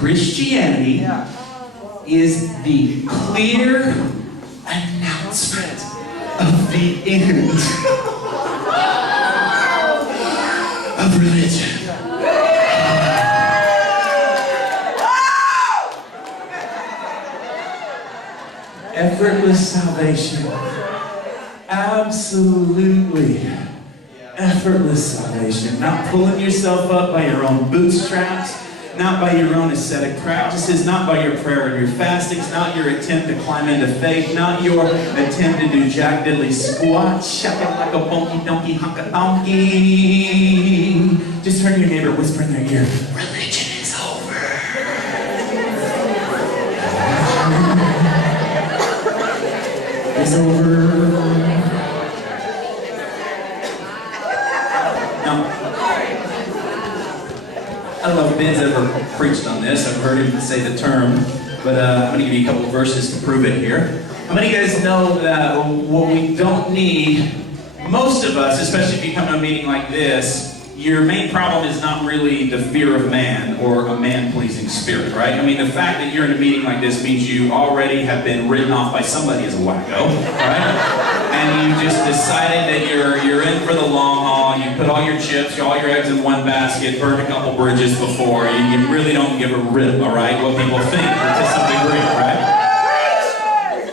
Christianity is the clear announcement of the end of religion. Effortless salvation. Absolutely effortless salvation. Not pulling yourself up by your own bootstraps, not by your own ascetic practices, not by your prayer and your fastings, not your attempt to climb into faith, not your attempt to do jack diddly squat, shaka like a bonky donkey hunka donkey. Just turn to your neighbor, whisper in their ear, religion is over. It's over. I don't know if Ben's ever preached on this. I've heard him say the term, but I'm going to give you a couple of verses to prove it here. How many of you guys know that what we don't need, most of us, especially if you come to a meeting like this, your main problem is not really the fear of man or a man-pleasing spirit, right? I mean, the fact that you're in a meeting like this means you already have been written off by somebody as a wacko, right? And you just decided that you're in for the long haul. You put all your chips, all your eggs in one basket, burned a couple bridges before. You really don't give a rip, all right, what people think to some degree, right?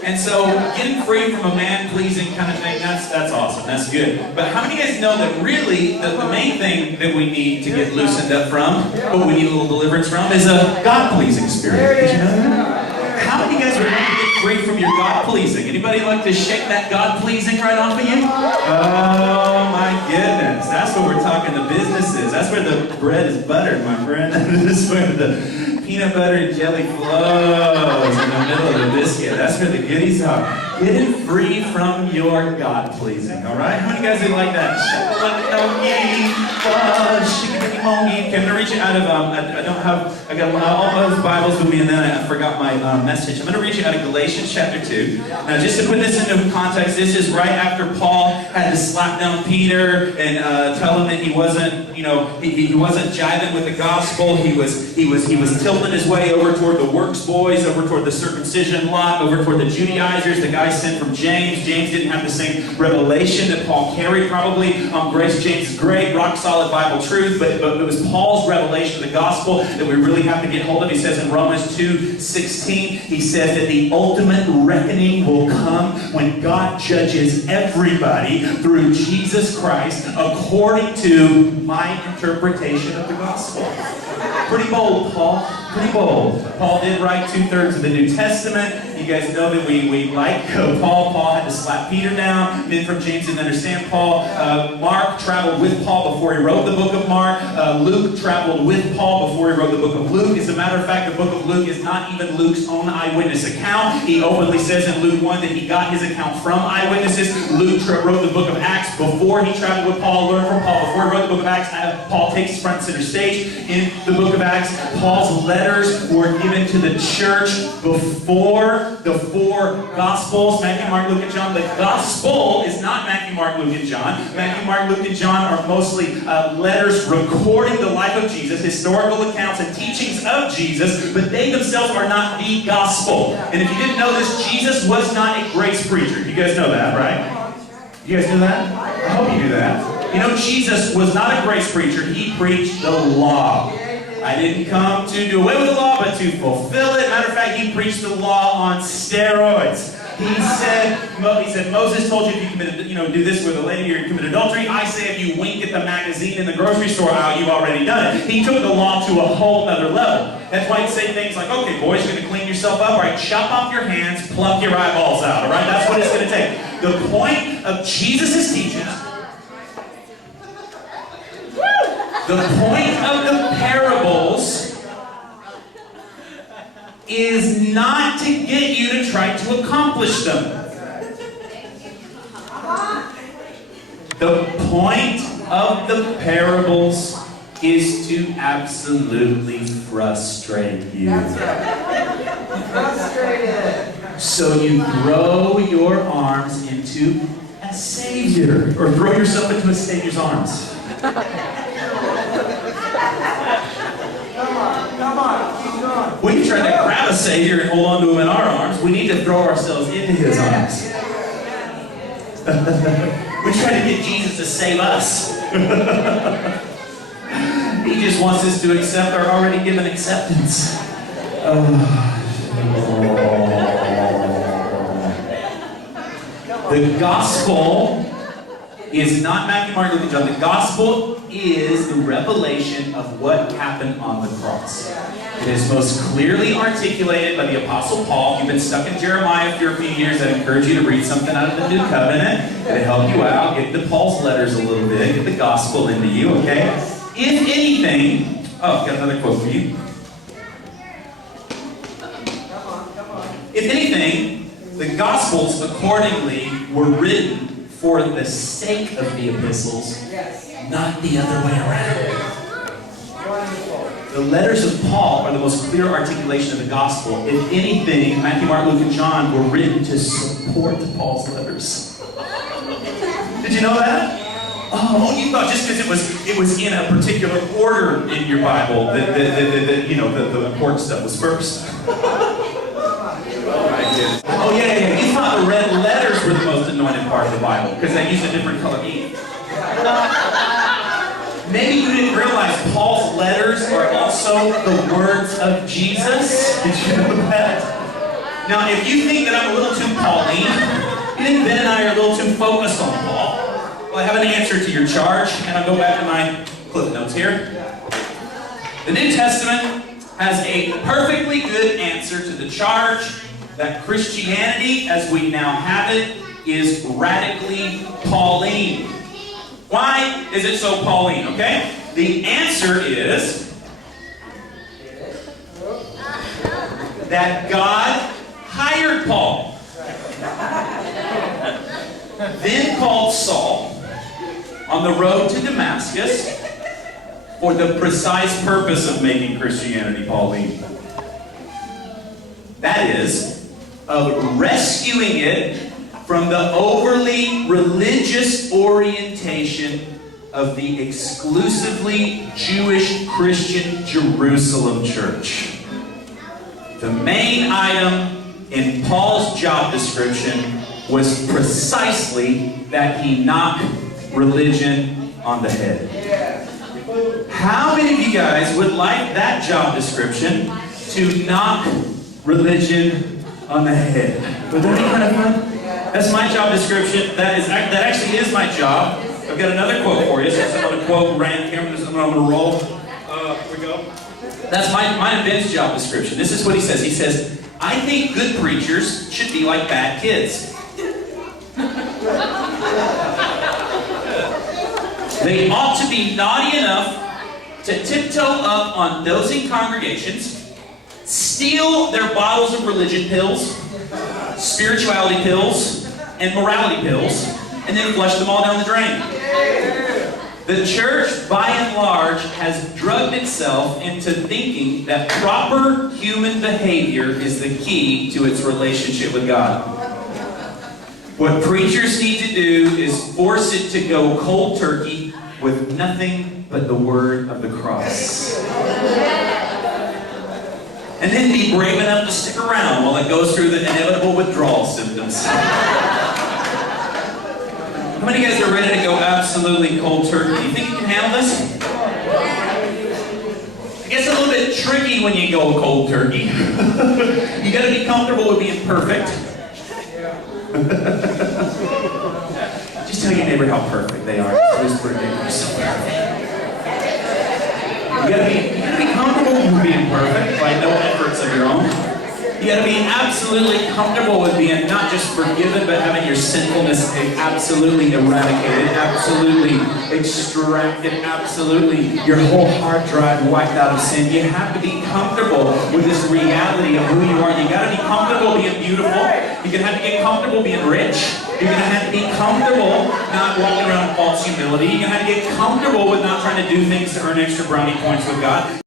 And so getting free from a man-pleasing kind of thing, that's awesome, that's good. But how many of you guys know that really the main thing that we need to get loosened up from, what we need a little deliverance from, is a God-pleasing spirit? Did you know that? How many of you guys are ready to get free from your God-pleasing? Anybody like to shake that God-pleasing right off of you? Oh my goodness, that's what we're talking the businesses. That's where the bread is buttered, my friend. That's where the peanut butter and jelly flows in the middle of the biscuit. That's where the goodies are. Getting free from your God-pleasing, all right? How many guys would like that? Okay, I'm going to read you out of, I got all those Bibles with me, and then I forgot my message. I'm going to read you out of Galatians chapter 2. Now, just to put this into context, this is right after Paul had to slap down Peter and tell him that he wasn't, he wasn't jiving with the gospel. He was tilting his way over toward the works boys, over toward the circumcision lot, over toward the Judaizers, the guy sent from James. James didn't have the same revelation that Paul carried, probably. Grace James is great, rock solid Bible truth, but it was Paul's revelation of the gospel that we really have to get hold of. He says in Romans 2:16, he says that the ultimate reckoning will come when God judges everybody through Jesus Christ according to my interpretation of the gospel. Pretty bold, Paul. Pretty bold. Paul did write 2/3 of the New Testament. You guys know that we like Paul. Paul had to slap Peter down. Men from James didn't understand Paul. Mark traveled with Paul before he wrote the book of Mark. Luke traveled with Paul before he wrote the book of Luke. As a matter of fact, the book of Luke is not even Luke's own eyewitness account. He openly says in Luke 1 that he got his account from eyewitnesses. Luke wrote the book of Acts before he traveled with Paul, learned from Paul. Before he wrote the book of Acts, Paul takes front and center stage in the book of Acts. Paul's letters were given to the church before the four Gospels, Matthew, Mark, Luke, and John. The Gospel is not Matthew, Mark, Luke, and John. Matthew, Mark, Luke, and John are mostly letters recording the life of Jesus, historical accounts and teachings of Jesus, but they themselves are not the Gospel. And if you didn't know this, Jesus was not a grace preacher. You guys know that, right? You guys know that? I hope you knew that. You know, Jesus was not a grace preacher. He preached the law. I didn't come to do away with the law, but to fulfill it. Matter of fact, he preached the law on steroids. He said, Moses told you if you committed, do this with a lady, you commit adultery. I say if you wink at the magazine in the grocery store aisle, you've already done it. He took the law to a whole other level. That's why he'd say things like, okay, boys, you're going to clean yourself up. All right, chop off your hands, pluck your eyeballs out. All right, that's what it's going to take. The point of Jesus' teachings, the point of the parables is not to get you to try to accomplish them. The point of the parables is to absolutely frustrate you. That's right. Frustrated. So you throw your arms into a savior, or throw yourself into a savior's arms. Come on, keep going. Savior and hold on to Him in our arms. We need to throw ourselves into His arms. We try to get Jesus to save us. He just wants us to accept our already given acceptance. The gospel is not Matthew, Mark, Luke, and John. The gospel is the revelation of what happened on the cross. It is most clearly articulated by the Apostle Paul. You've been stuck in Jeremiah for a few years. I'd encourage you to read something out of the New Covenant. It'll help you out. Get into Paul's letters a little bit. Get the gospel into you, okay? If anything... Oh, I've got another quote for you. If anything, the Gospels accordingly were written for the sake of the epistles, not the other way around. The letters of Paul are the most clear articulation of the gospel. If anything, Matthew, Mark, Luke, and John were written to support Paul's letters. Did you know that? Oh, you thought just because it was in a particular order in your Bible that the important stuff was first. Oh yeah. You thought the red letters were the most anointed part of the Bible because they used a different color ink. Maybe you didn't realize Paul's letters are also the words of Jesus. Did you know that? Now, if you think that I'm a little too Pauline, you think Ben and I are a little too focused on Paul, well, I have an answer to your charge, and I'll go back to my clip notes here. The New Testament has a perfectly good answer to the charge that Christianity, as we now have it, is radically Pauline. Why is it so Pauline, okay? The answer is that God hired Paul, then called Saul on the road to Damascus for the precise purpose of making Christianity Pauline. That is, of rescuing it from the overly religious orientation of the exclusively Jewish Christian Jerusalem church. The main item in Paul's job description was precisely that he knock religion on the head. How many of you guys would like that job description to knock religion on the head? Would that be kind of fun? That's my job description. That actually is my job. I've got another quote for you. So I'm going to quote Rand Cameron. This is what I'm going to roll. Here we go. That's mine and Ben's job description. This is what he says. He says, I think good preachers should be like bad kids. They ought to be naughty enough to tiptoe up on dozing congregations, steal their bottles of religion pills, spirituality pills, and morality pills, and then flush them all down the drain. The church, by and large, has drugged itself into thinking that proper human behavior is the key to its relationship with God. What preachers need to do is force it to go cold turkey with nothing but the word of the cross. And then be brave enough to stick around while it goes through the inevitable withdrawal symptoms. How many of you guys are ready to go absolutely cold turkey? Do you think you can handle this? It gets a little bit tricky when you go cold turkey. You got to be comfortable with being perfect. Just tell your neighbor how perfect they are. Whisper it, they're so perfect. You gotta be comfortable with being perfect, by no efforts of your own. You gotta be absolutely comfortable with being not just forgiven, but having your sinfulness absolutely eradicated, absolutely extracted, absolutely your whole hard drive wiped out of sin. You have to be comfortable with this reality of who you are. You gotta be comfortable being beautiful. You're gonna have to get comfortable being rich. You're going to have to be comfortable not walking around in false humility. You're going to have to get comfortable with not trying to do things to earn extra brownie points with God.